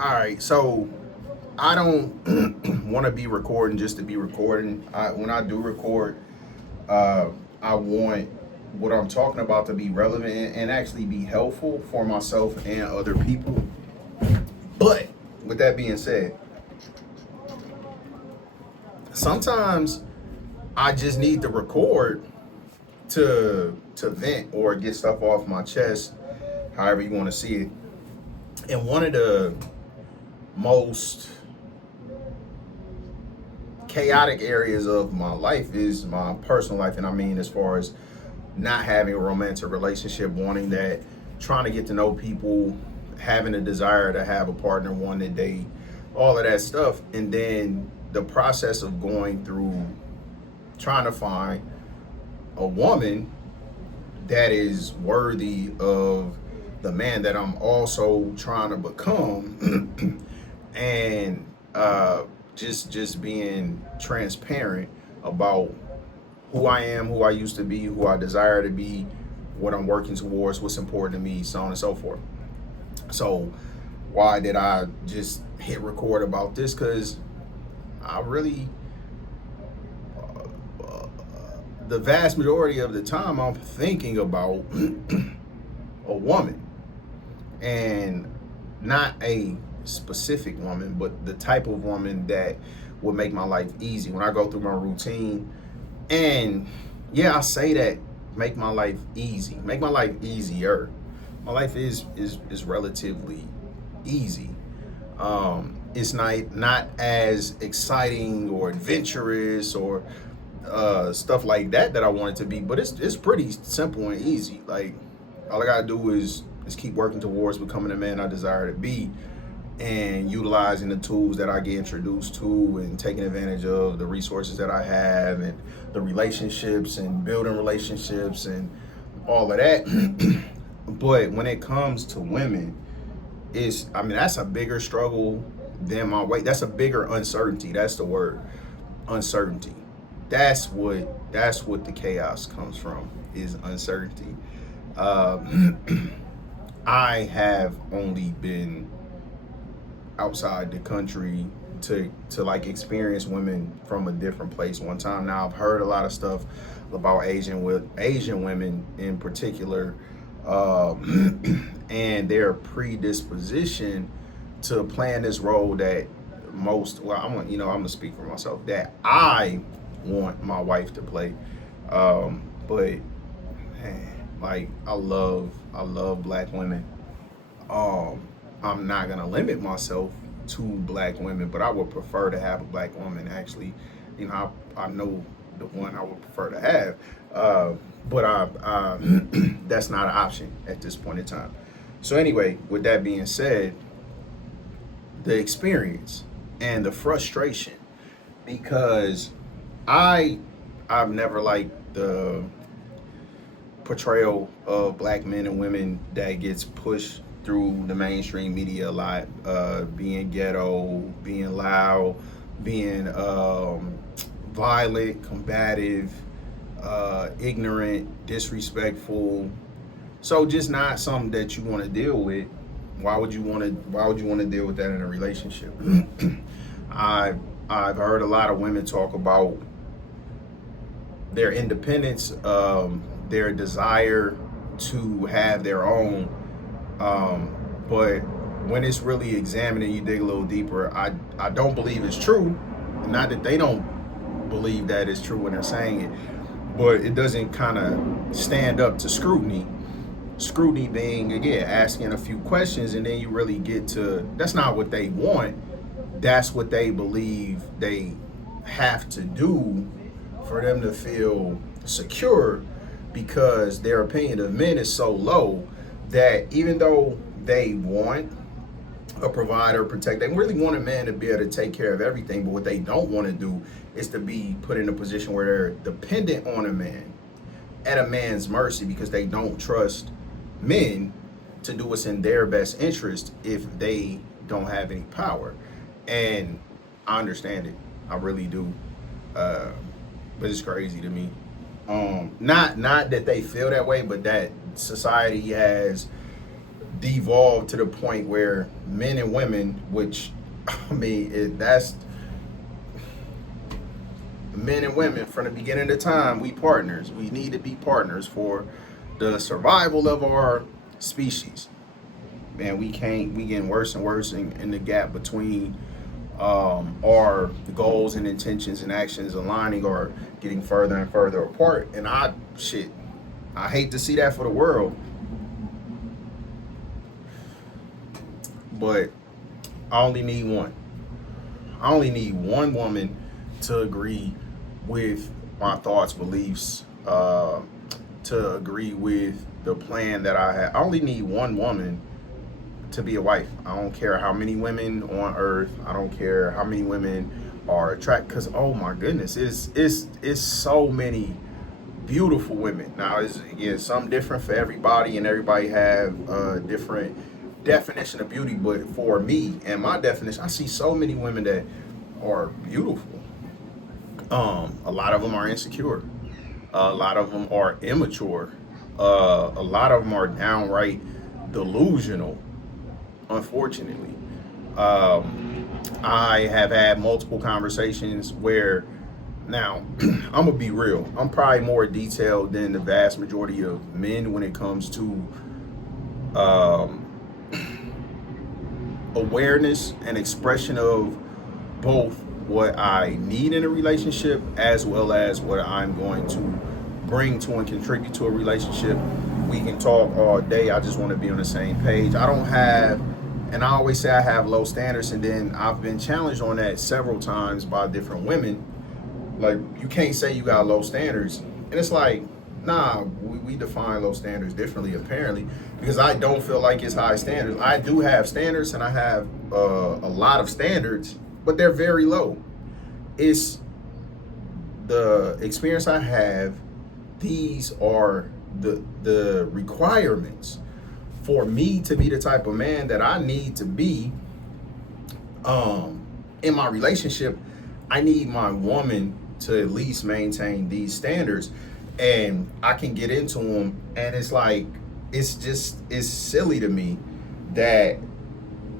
All right, so I don't want to be recording just to be recording. When I do record, uh, I want what I'm talking about to be relevant and actually be helpful for myself and other people. But with that being said, sometimes I just need to record to vent or get stuff off my chest, however you want to see it. And one of the most chaotic areas of my life is my personal life, and I mean as far as not having a romantic relationship, wanting that, trying to get to know people, having a desire to have a partner, one that date, all of that stuff, and then the process of going through trying to find a woman that is worthy of the man that I'm also trying to become, and just being transparent about who I am, who I used to be, who I desire to be, what I'm working towards, what's important to me, so on and so forth. So, why did I just hit record about this? Because I really, the vast majority of the time, I'm thinking about a woman, and not a specific woman, but the type of woman that would make my life easy. When I go through my routine, and yeah, I say that make my life easy, make my life easier. My life is relatively easy. It's not as exciting or adventurous or stuff like that I want it to be, but it's pretty simple and easy. Like all I gotta do is keep working towards becoming the man I desire to be, and utilizing the tools that I get introduced to, and taking advantage of the resources that I have, and the relationships and building relationships and all of that. But when it comes to women, I mean, that's a bigger struggle than my weight. That's a bigger uncertainty. That's the word, uncertainty. That's what the chaos comes from, is uncertainty. I have only been outside the country to like experience women from a different place one time. Now I've heard a lot of stuff about Asian women in particular, and their predisposition to playing this role that I'm gonna speak for myself, that I want my wife to play. But man, like I love black women. um I'm not gonna limit myself to black women, but I would prefer to have a black woman. Actually, I know the one I would prefer to have, but that's not an option at this point in time. So anyway, with that being said, the experience and the frustration, because I I've never liked the portrayal of black men and women that gets pushed through the mainstream media a lot, being ghetto, being loud, being violent, combative, ignorant, disrespectful. So just not something that you want to deal with. Why would you want to deal with that in a relationship? I I've heard a lot of women talk about their independence, their desire to have their own. But when it's really examined and you dig a little deeper, I don't believe it's true. Not that they don't believe that it's true when they're saying it, but it doesn't kind of stand up to scrutiny. Scrutiny being, again, asking a few questions, and then you really get to, that's not what they want. That's what they believe they have to do for them to feel secure, because their opinion of men is so low that even though they want a provider, protect, they really want a man to be able to take care of everything, but what they don't want to do is to be put in a position where they're dependent on a man, at a man's mercy, because they don't trust men to do what's in their best interest if they don't have any power. And I understand it, I really do. uh, but it's crazy to me. Not that they feel that way, but that society has devolved to the point where men and women, which I mean, that's men and women from the beginning of time, we partners. We need to be partners for the survival of our species. Man, we can't. We getting worse and worse in the gap between our goals and intentions and actions aligning or getting further and further apart. And I hate to see that for the world, but I only need one. I only need one woman to agree with my thoughts, beliefs, to agree with the plan that I have. I only need one woman to be a wife. I don't care how many women on earth. I don't care how many women are attracted. Because oh my goodness, it's so many beautiful women. Now it's again some different for everybody, and everybody have a different definition of beauty. But for me and my definition, I see so many women that are beautiful. A lot of them are insecure. A lot of them are immature. A lot of them are downright delusional, unfortunately. I have had multiple conversations where now I'm gonna be real. I'm probably more detailed than the vast majority of men when it comes to um, awareness and expression of both what I need in a relationship as well as what I'm going to bring to and contribute to a relationship. We can talk all day. I just want to be on the same page. I don't have, and I always say I have low standards, and then I've been challenged on that several times by different women. Like, you can't say you got low standards. And it's like, nah, we define low standards differently, apparently, because I don't feel like it's high standards. I do have standards, and I have a lot of standards, but they're very low. It's the experience I have. These are the requirements for me to be the type of man that I need to be in my relationship. I need my woman to at least maintain these standards, and I can get into them. And it's like, it's silly to me that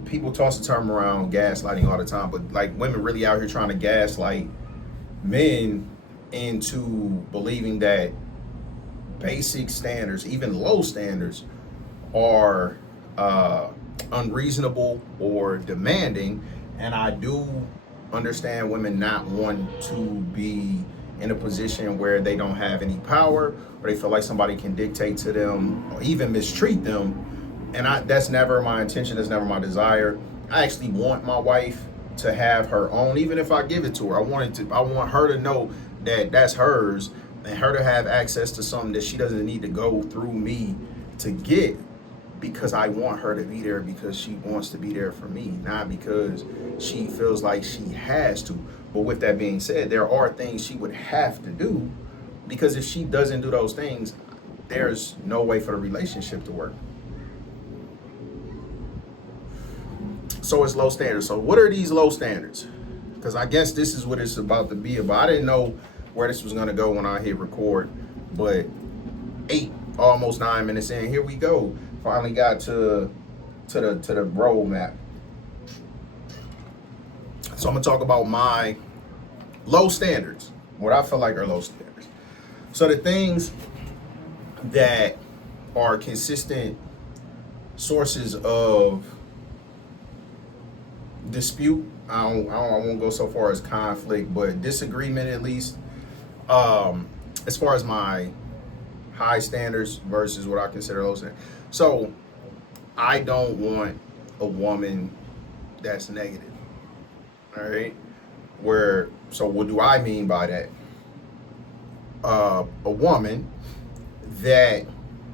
people toss the term around gaslighting all the time, but like women really out here trying to gaslight men into believing that basic standards, even low standards, are unreasonable or demanding. And I do understand women not wanting to be in a position where they don't have any power, or they feel like somebody can dictate to them or even mistreat them. And that's never my intention. That's never my desire. I actually want my wife to have her own, even if I give it to her. I want her to know that that's hers, and her to have access to something that she doesn't need to go through me to get, because I want her to be there because she wants to be there for me, not because she feels like she has to. But with that being said, there are things she would have to do, because if she doesn't do those things, there's no way for the relationship to work. So it's low standards. So what are these low standards? Because I guess this is what it's about to be about. I didn't know where this was going to go when I hit record, but almost 9 minutes in, here we go. Finally got to the roadmap. So I'm gonna talk about my low standards, what I feel like are low standards. So the things that are consistent sources of dispute, I won't go so far as conflict, but disagreement at least. As far as my high standards versus what I consider low standards. So I don't want a woman that's negative. All right. So what do I mean by that? A woman that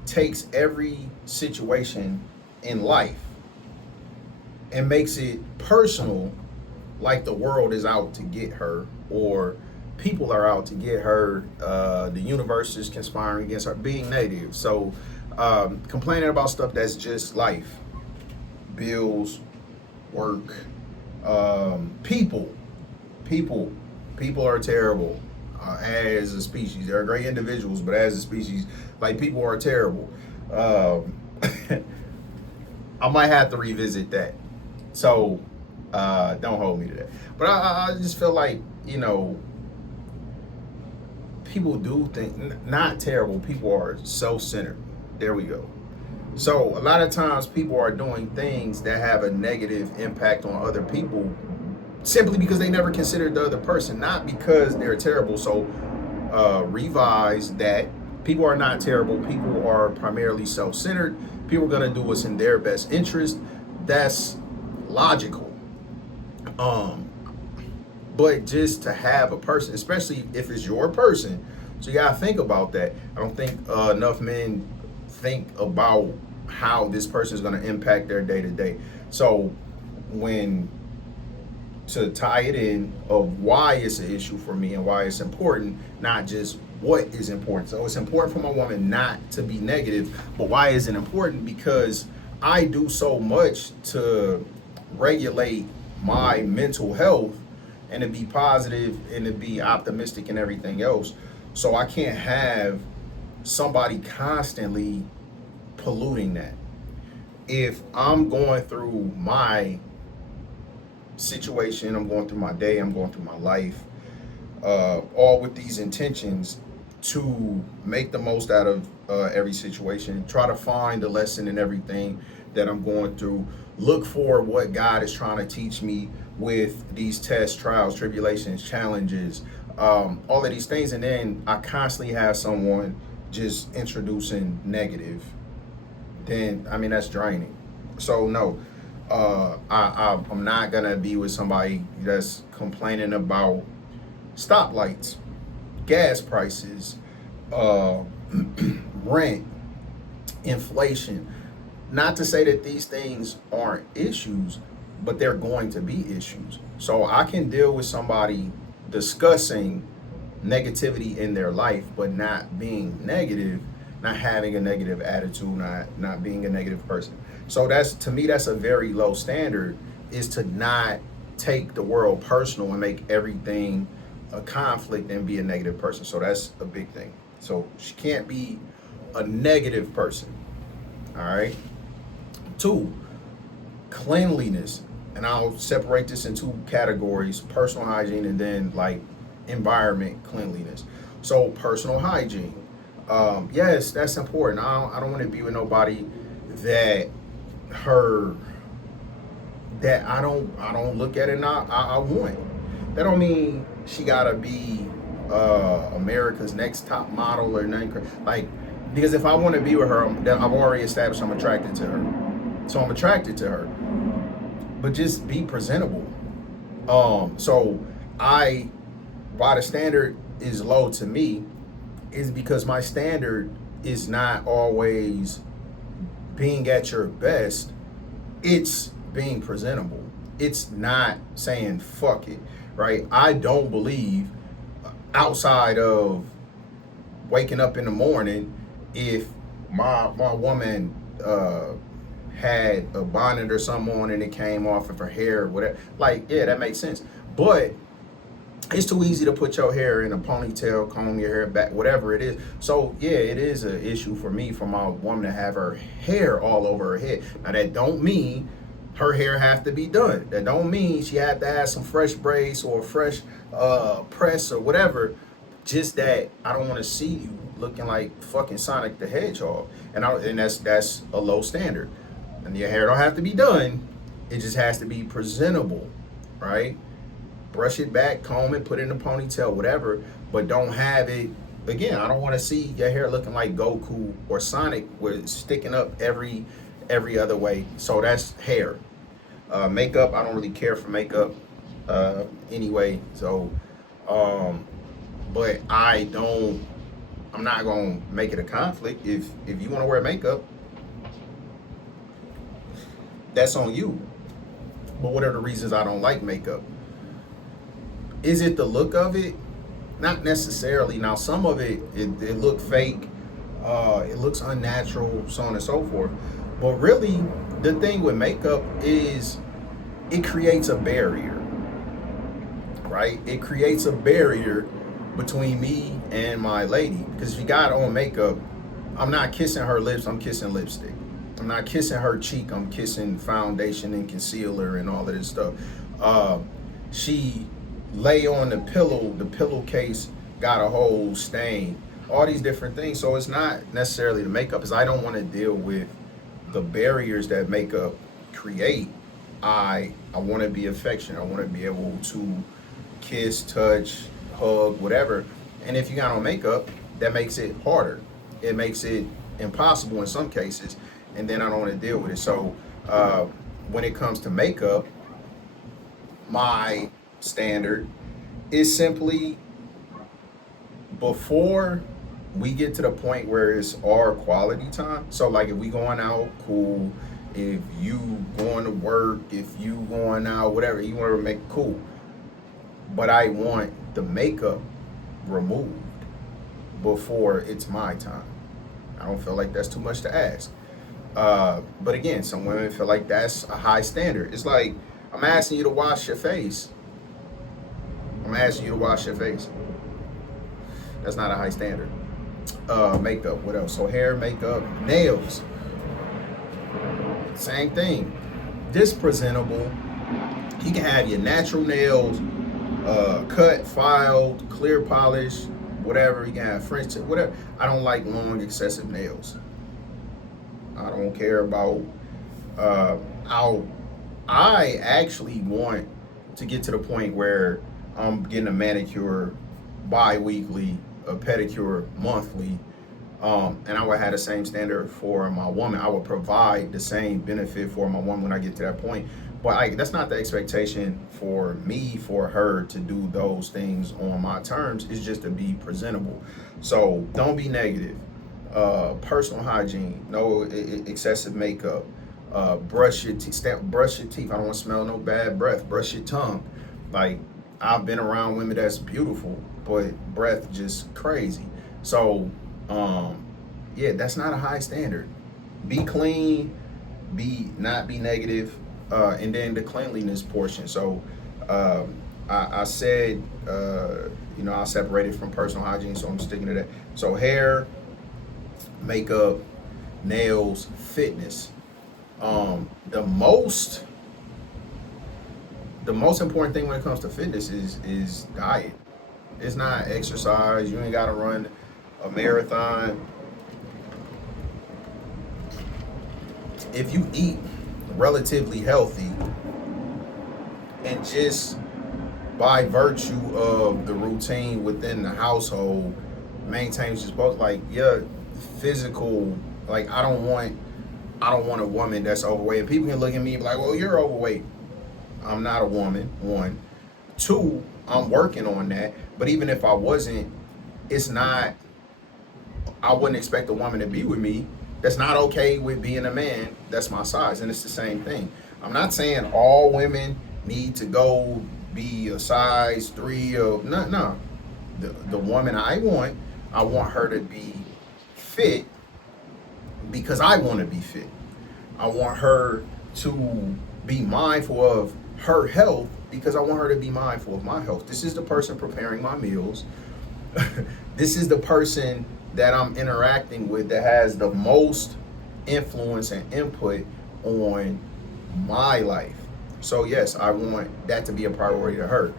takes every situation in life and makes it personal, like the world is out to get her, or people are out to get her. The universe is conspiring against her, being negative. So complaining about stuff that's just life, bills, work, people are terrible. As a species, they're great individuals, but as a species, like, people are terrible. I might have to revisit that. So don't hold me to that. But I just feel like, people do think, not terrible, people are self-centered. There we go. So a lot of times people are doing things that have a negative impact on other people simply because they never considered the other person, not because they're terrible. So revise that. People are not terrible. People are primarily self-centered. People are going to do what's in their best interest. That's logical. But just to have a person, especially if it's your person, so you gotta think about that. I don't think enough men think about how this person is going to impact their day to day. So when to tie it in of why it's an issue for me and why it's important, not just what is important. So it's important for my woman not to be negative, but why is it important? Because I do so much to regulate my mental health and to be positive and to be optimistic and everything else. So I can't have somebody constantly polluting that. If I'm going through my situation, I'm going through my day, I'm going through my life, all with these intentions to make the most out of every situation, try to find the lesson in everything that I'm going through, look for what God is trying to teach me with these tests, trials, tribulations, challenges, all of these things. And then I constantly have someone just introducing negative, then I mean that's draining. So no, I'm not gonna be with somebody that's complaining about stoplights, gas prices, rent, inflation. Not to say that these things aren't issues, but they're going to be issues. So I can deal with somebody discussing negativity in their life, but not being negative, not having a negative attitude, not being a negative person. So that's, to me, that's a very low standard, is to not take the world personal and make everything a conflict and be a negative person. So that's a big thing. So she can't be a negative person. All right. 2, cleanliness. And I'll separate this in 2 categories: personal hygiene and then like environment cleanliness. So personal hygiene, yes, that's important. I don't want to be with nobody that I don't look at it. Not I want. That don't mean she gotta be America's Next Top Model or nothing like, because if I want to be with her, then I've already established I'm attracted to her. So I'm attracted to her, but just be presentable. So why the standard is low to me is because my standard is not always being at your best. It's being presentable. It's not saying fuck it, right? I don't believe, outside of waking up in the morning, if my woman had a bonnet or something on and it came off of her hair or whatever, like, yeah, that makes sense. But it's too easy to put your hair in a ponytail, comb your hair back, whatever it is. So yeah, it is an issue for me, for my woman to have her hair all over her head. Now that don't mean her hair have to be done. That don't mean she had to have some fresh braids or fresh press or whatever. Just that I don't want to see you looking like fucking Sonic the Hedgehog, and that's a low standard. And your hair don't have to be done. It just has to be presentable, right? Brush it back, comb it, put it in a ponytail, whatever, but don't have it. Again, I don't want to see your hair looking like Goku or Sonic, where it's sticking up every other way. So that's hair. Makeup, I don't really care for makeup anyway. So, but I'm not gonna make it a conflict. If you want to wear makeup, that's on you. But what are the reasons I don't like makeup? Is it the look of it? Not necessarily. Now, some of it look fake. It looks unnatural, so on and so forth. But really, the thing with makeup is it creates a barrier, right? It creates a barrier between me and my lady. Because if you got on makeup, I'm not kissing her lips, I'm kissing lipstick. I'm not kissing her cheek. I'm kissing foundation and concealer and all of this stuff. Uh, she lay on the pillow. The pillowcase got a whole stain. All these different things. So it's not necessarily the makeup. Is I don't want to deal with the barriers that makeup create. I want to be affectionate. I want to be able to kiss, touch, hug, whatever. And if you got on makeup, that makes it harder. It makes it impossible in some cases. And then I don't want to deal with it. So when it comes to makeup, my standard is simply before we get to the point where it's our quality time. So like if we going out, cool. If you going to work, if you going out, whatever, you want to make it cool. But I want the makeup removed before it's my time. I don't feel like that's too much to ask. But again, some women feel like that's a high standard. It's like, I'm asking you to wash your face. I'm asking you to wash your face. That's not a high standard. Makeup, what else? So hair, makeup, nails. Same thing. This presentable. You can have your natural nails, cut, filed, clear polish, whatever. You can have French tip, whatever. I don't like long, excessive nails. I don't care about how. I actually want to get to the point where I'm getting a manicure bi-weekly, a pedicure monthly, and I would have the same standard for my woman. I would provide the same benefit for my woman when I get to that point. But that's not the expectation for me, for her to do those things on my terms. It's just to be presentable. So don't be negative. Personal hygiene, no excessive makeup. Brush your teeth. Brush your teeth. I don't want to smell no bad breath. Brush your tongue. Like, I've been around women that's beautiful, but breath just crazy. So, yeah, that's not a high standard. Be clean. Not be negative. And then the cleanliness portion. So, I said, I separated from personal hygiene, so I'm sticking to that. So hair, makeup, nails, fitness. The most important thing when it comes to fitness is diet. It's not exercise. You ain't gotta run a marathon. If you eat relatively healthy and just by virtue of the routine within the household maintains just both, like, your physical, like, I don't want a woman that's overweight. And people can look at me and be like, well, you're overweight. I'm not a woman, one. Two, I'm working on that. But even if I wasn't, it's not, I wouldn't expect a woman to be with me that's not okay with being a man that's my size. And it's the same thing. I'm not saying all women need to go be a size 3 or no. The woman I want her to be fit because I want to be fit. I want her to be mindful of her health because I want her to be mindful of my health. This is the person preparing my meals. This is the person that I'm interacting with that has the most influence and input on my life. So yes, I want that to be a priority to her.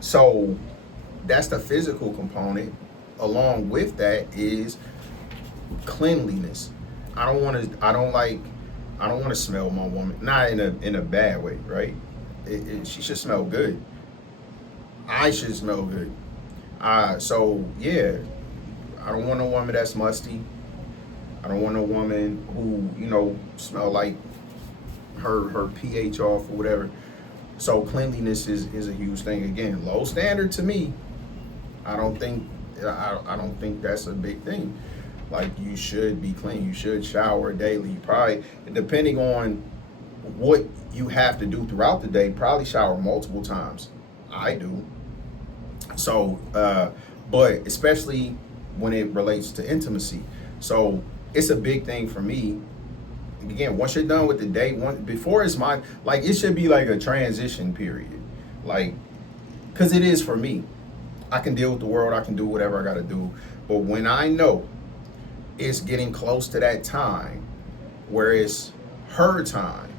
So that's the physical component. Along with that is cleanliness. I don't want to smell my woman, not in a bad way, right? She should smell good. I should smell good. So yeah, I don't want a woman that's musty. I don't want a woman who, smell like her pH off or whatever. So cleanliness is a huge thing. Again, low standard to me. I don't think that's a big thing. Like, you should be clean. You should shower daily. Probably, depending on what you have to do throughout the day, probably shower multiple times. I do. So, but especially when it relates to intimacy. So it's a big thing for me. Again, once you're done with the day, before it's it should be like a transition period. Like, because it is for me. I can deal with the world. I can do whatever I got to do. But when I know it's getting close to that time where it's her time,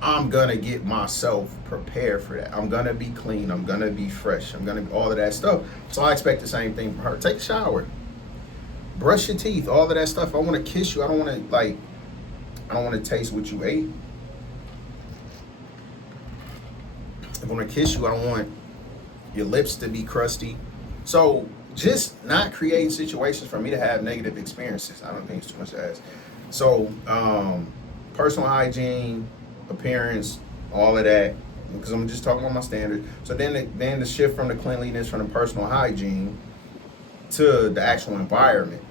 I'm gonna get myself prepared for that. I'm gonna be clean. I'm gonna be fresh. I'm gonna be all of that stuff. So I expect the same thing from her. Take a shower, brush your teeth, all of that stuff. I want to kiss you. I don't want to I don't want to taste what you ate. If I want to kiss you, I don't want your lips to be crusty. So just not creating situations for me to have negative experiences. I don't think it's too much to ask. So personal hygiene, appearance, all of that, because I'm just talking about my standard. So then the shift from the cleanliness, from the personal hygiene to the actual environment.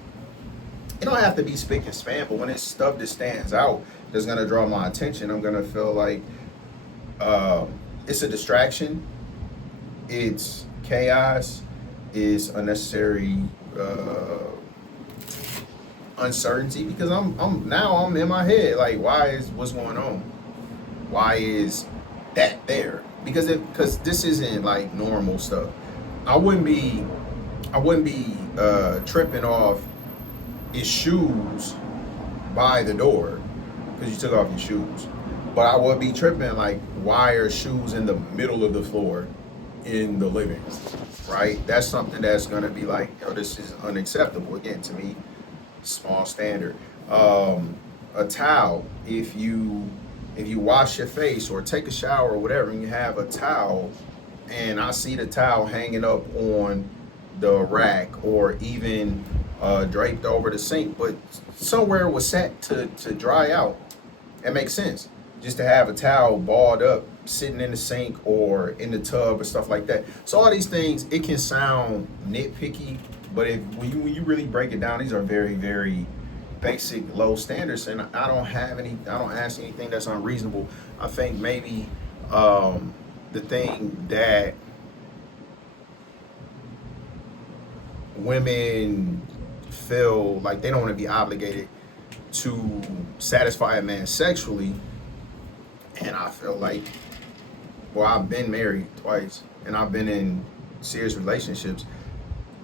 It don't have to be spick and span, but when it's stuff that stands out that's gonna draw my attention, I'm gonna feel like it's a distraction, it's chaos, it's unnecessary uncertainty, because I'm in my head like, what's going on? Why is that there? Because this isn't like normal stuff. I wouldn't be tripping off his shoes by the door because you took off your shoes. But I would be tripping like, why are shoes in the middle of the floor in the living room, right? That's something that's gonna be like, yo, this is unacceptable. Again, to me, small standard. A towel, if you wash your face or take a shower or whatever, and you have a towel, and I see the towel hanging up on the rack or even draped over the sink, but somewhere it was set to dry out, it makes sense just to have a towel balled up sitting in the sink or in the tub or stuff like that. So all these things, it can sound nitpicky, but when you really break it down, these are very, very basic low standards, and I don't ask anything that's unreasonable. I think maybe the thing that women feel like they don't want to be obligated to satisfy a man sexually, and I feel like, well, I've been married twice and I've been in serious relationships.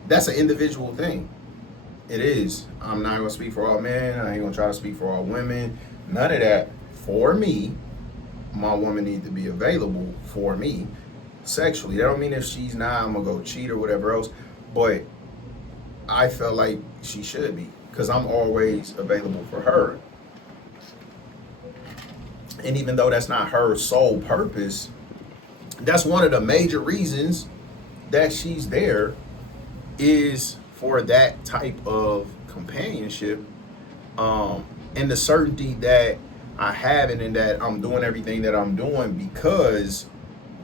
That's an individual thing. It is. I'm not gonna speak for all men. I ain't gonna try to speak for all women. None of that. For me, my woman needs to be available for me sexually. That don't mean if she's not, I'm gonna go cheat or whatever else. But I feel like she should be, because I'm always available for her. And even though that's not her sole purpose, that's one of the major reasons that she's there, is for that type of companionship, and the certainty that I have it, and that I'm doing everything that I'm doing because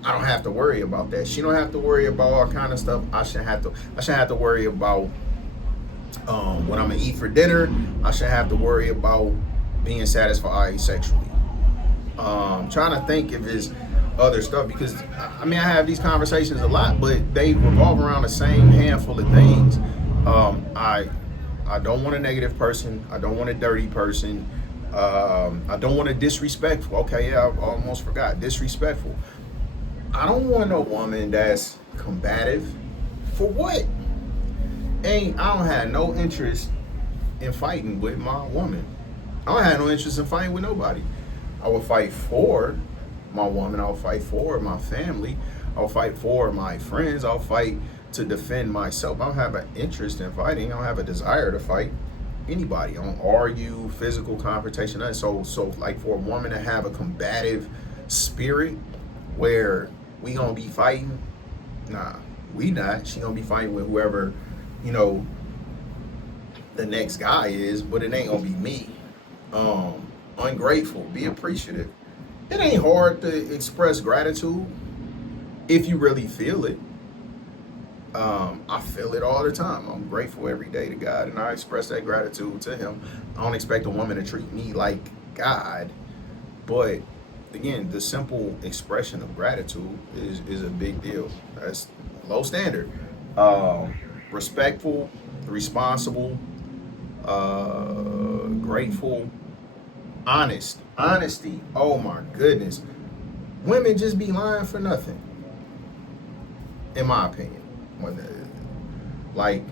I don't have to worry about that. She don't have to worry about all kind of stuff. I shouldn't have to worry about what I'm gonna eat for dinner. I shouldn't have to worry about being satisfied sexually. Trying to think if it's other stuff, because I mean, I have these conversations a lot, but they revolve around the same handful of things. I don't want a negative person. I don't want a dirty person. I don't want a disrespectful. Okay, yeah, I almost forgot. Disrespectful. I don't want a woman that's combative. For what? I don't have no interest in fighting with my woman. I don't have no interest in fighting with nobody. I will fight for my woman. I'll fight for my family. I'll fight for my friends. I'll fight to defend myself. I don't have an interest in fighting. I don't have a desire to fight anybody. I don't argue, physical confrontation. So like, for a woman to have a combative spirit where we gonna be fighting, nah, we not. She gonna be fighting with whoever, the next guy is, but it ain't gonna be me. Ungrateful, be appreciative. It ain't hard to express gratitude if you really feel it. I feel it all the time. I'm grateful every day to God, and I express that gratitude to him. I don't expect a woman to treat me like God, but again, the simple expression of gratitude is a big deal. That's low standard. Respectful, responsible, grateful, honest. Honesty. Oh my goodness. Women just be lying for nothing, in my opinion. Like,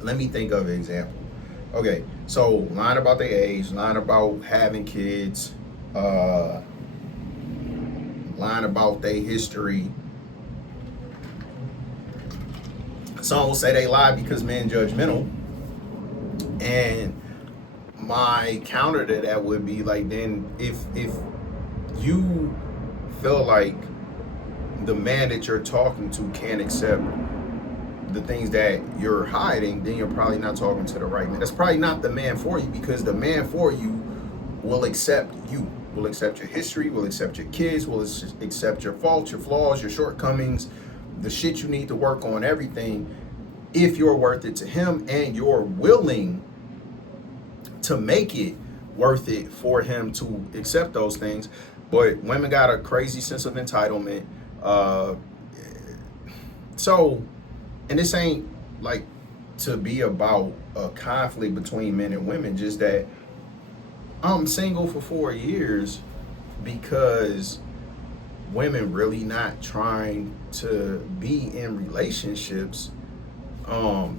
let me think of an example. Okay, so lying about their age, lying about having kids, uh, lying about their history. Some will say they lie because men judgmental, and my counter to that would be like, then if you feel like the man that you're talking to can't accept the things that you're hiding, then you're probably not talking to the right man. That's probably not the man for you, because the man for you will accept you, will accept your history, will accept your kids, will accept your faults, your flaws, your shortcomings, the shit you need to work on, everything, if you're worth it to him and you're willing to make it worth it for him to accept those things. But women got a crazy sense of entitlement. Uh, so, and this ain't like to be about a conflict between men and women, just that I'm single for 4 years because women really not trying to be in relationships.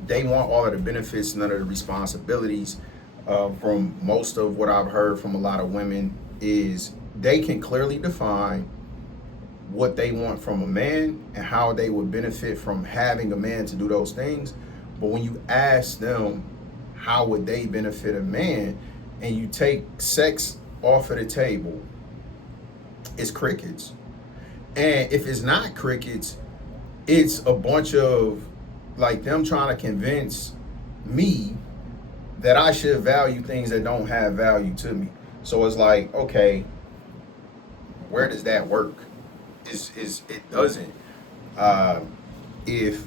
They want all of the benefits, none of the responsibilities. From most of what I've heard from a lot of women is they can clearly define what they want from a man and how they would benefit from having a man to do those things. But when you ask them how would they benefit a man, and you take sex off of the table, it's crickets. And if it's not crickets, it's a bunch of like them trying to convince me that I should value things that don't have value to me. So it's like, okay, where does that work? Is it doesn't. Uh, if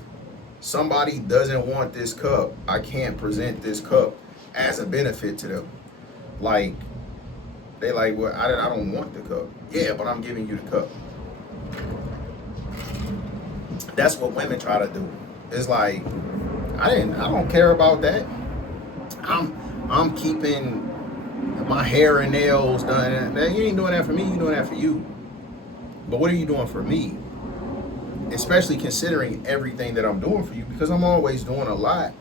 somebody doesn't want this cup, I can't present this cup as a benefit to them. Like they like, well, I don't want the cup. Yeah, but I'm giving you the cup. That's what women try to do. It's like I don't care about that. I'm keeping my hair and nails done. You ain't doing that for me, you doing that for you. But what are you doing for me? Especially considering everything that I'm doing for you, because I'm always doing a lot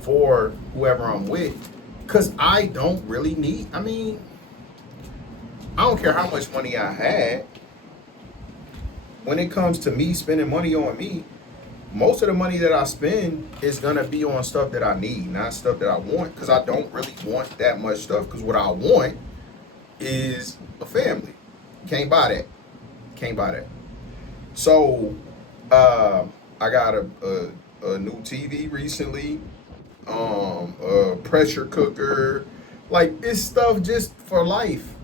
for whoever I'm with. Because I don't really need, I mean, I don't care how much money I had. When it comes to me spending money on me, most of the money that I spend is gonna be on stuff that I need, not stuff that I want, because I don't really want that much stuff. Because what I want is a family. Can't buy that. Can't buy that. So I got a new TV recently, a pressure cooker. Like it's stuff just for life.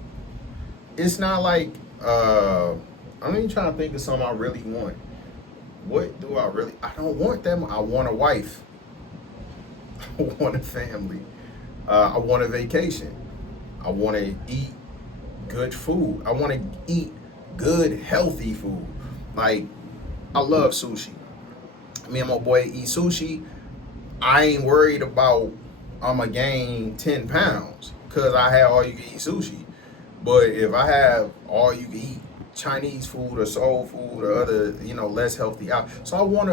It's not like I'm even trying to think of something I really want. What do I really? I don't want them. I want a wife. I want a family. I want a vacation. I want to eat good food. I want to eat good, healthy food. Like, I love sushi. Me and my boy eat sushi. I ain't worried about I'm going to gain 10 pounds because I have all you can eat sushi. But if I have all you can eat Chinese food or soul food or other, less healthy out. So I want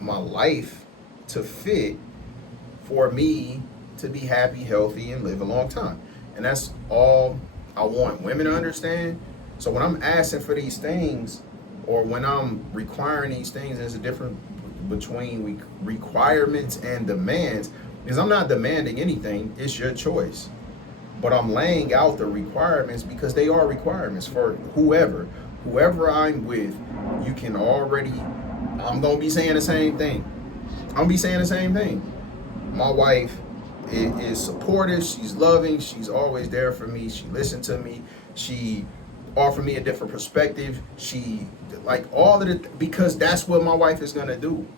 my life to fit for me to be happy, healthy, and live a long time. And that's all I want women to understand. So when I'm asking for these things, or when I'm requiring these things, there's a difference between requirements and demands. Because I'm not demanding anything, it's your choice. But I'm laying out the requirements because they are requirements for whoever I'm with. You can already, I'm gonna be saying the same thing. I'm gonna be saying the same thing. My wife is supportive, she's loving, she's always there for me, she listened to me, she offered me a different perspective, she like all of it, because that's what my wife is gonna do,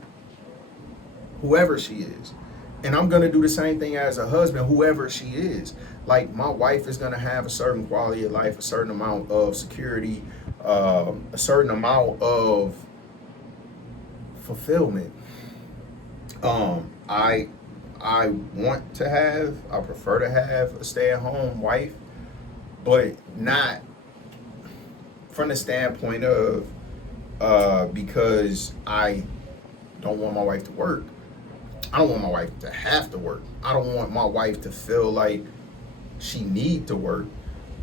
whoever she is. And I'm gonna do the same thing as a husband, whoever she is. Like my wife is gonna have a certain quality of life, a certain amount of security, a certain amount of fulfillment. I I prefer to have a stay-at-home wife, but not from the standpoint of because I don't want my wife to work. I don't want my wife to have to work. I don't want my wife to feel like she need to work.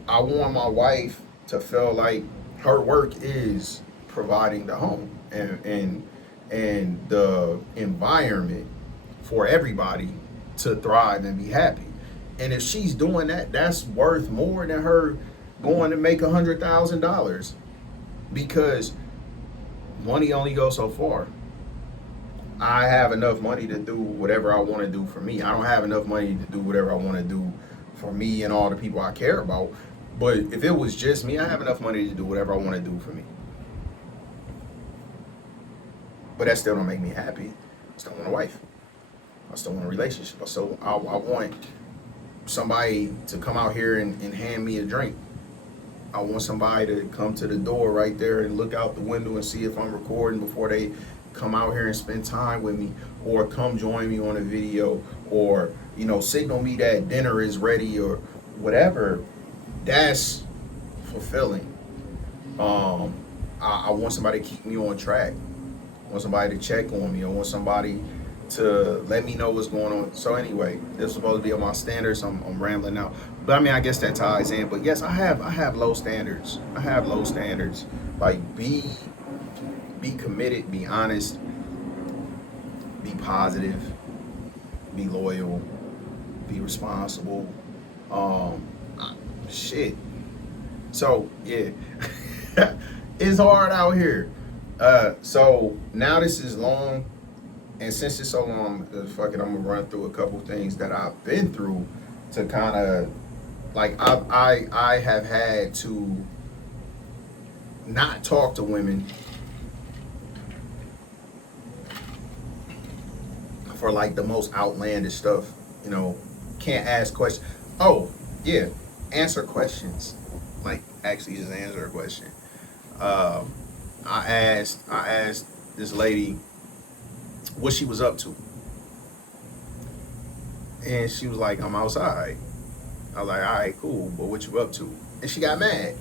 I want my wife to feel like her work is providing the home and the environment for everybody to thrive and be happy. And if she's doing that, that's worth more than her going to make $100,000 because money only goes so far. I have enough money to do whatever I want to do for me. I don't have enough money to do whatever I want to do for me and all the people I care about. But if it was just me, I have enough money to do whatever I want to do for me. But that still don't make me happy. I still want a wife. I still want a relationship. I want somebody to come out here and hand me a drink. I want somebody to come to the door right there and look out the window and see if I'm recording before they come out here and spend time with me, or come join me on a video, or signal me that dinner is ready or whatever. That's fulfilling. I want somebody to keep me on track. I want somebody to check on me. I want somebody to let me know what's going on. So anyway, this is supposed to be on my standards. I'm rambling now, but I mean, I guess that ties in. But yes, I have low standards. I have low standards. Like be committed, be honest, be positive, be loyal, be responsible. Shit. So yeah, it's hard out here. So now this is long. And since it's so long, fuck it, I'm gonna run through a couple things that I've been through to kind of like I have had to not talk to women for like the most outlandish stuff. Can't ask questions. Oh yeah, answer questions. Like actually just answer a question. I asked this lady what she was up to. And she was like, I'm outside. I was like, all right, cool, but what you up to? And she got mad.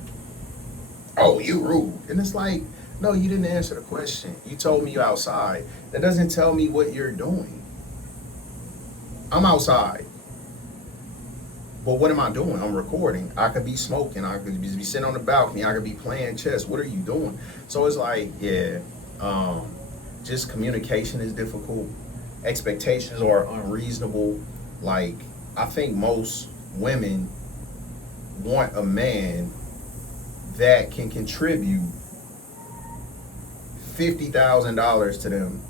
Oh, you rude. And it's like, no, you didn't answer the question. You told me you're outside. That doesn't tell me what you're doing. I'm outside. But what am I doing? I'm recording. I could be smoking. I could be sitting on the balcony. I could be playing chess. What are you doing? So it's like, yeah, just communication is difficult. Expectations are unreasonable. Like, I think most women want a man that can contribute $50,000 to them,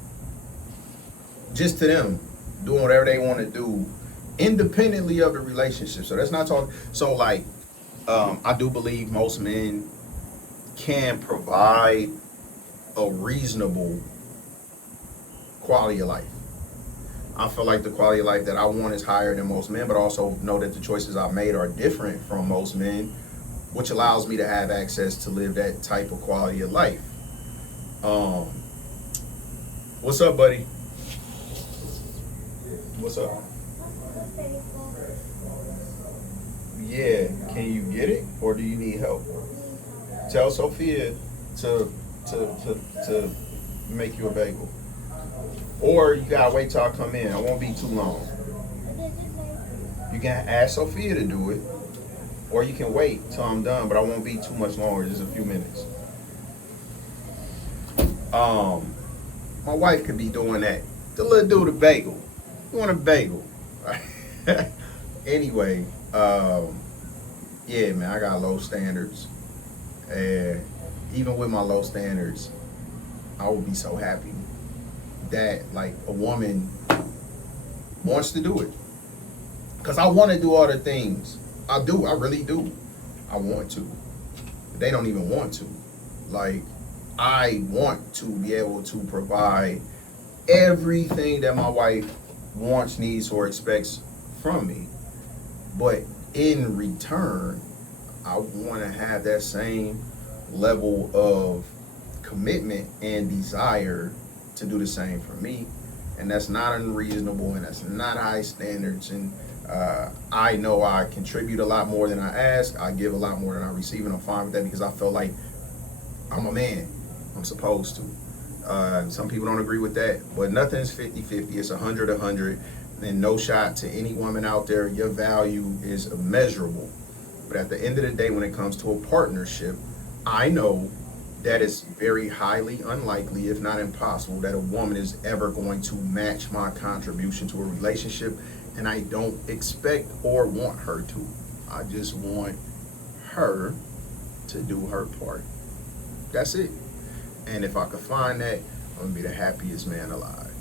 just to them, doing whatever they want to do, independently of the relationship. So that's not talking. So like, I do believe most men can provide a reasonable quality of life. I feel like the quality of life that I want is higher than most men, but also know that the choices I've made are different from most men, which allows me to have access to live that type of quality of life. What's up, buddy? What's up? Yeah, can you get it, or do you need help? Tell Sophia to make you a bagel. Or you gotta wait till I come in. I won't be too long. You can ask Sophia to do it, or you can wait till I'm done, but I won't be too much longer, just a few minutes. My wife could be doing that. The little dude a bagel. You want a bagel? Anyway, yeah, man, I got low standards, and even with my low standards, I would be so happy that like a woman wants to do it, because I want to do all the things. I really do. I want to. They don't even want to. Like, I want to be able to provide everything that my wife wants, needs, or expects from me. But in return, I want to have that same level of commitment and desire to do the same for me. And that's not unreasonable, and that's not high standards. And I know I contribute a lot more than I ask. I give a lot more than I receive, and I'm fine with that because I feel like I'm a man. I'm supposed to. Some people don't agree with that, but nothing is 50-50. It's 100-100. And no shot to any woman out there. Your value is immeasurable. But at the end of the day, when it comes to a partnership, I know that it's very highly unlikely, if not impossible, that a woman is ever going to match my contribution to a relationship. And I don't expect or want her to. I just want her to do her part. That's it. And if I could find that, I'm gonna be the happiest man alive.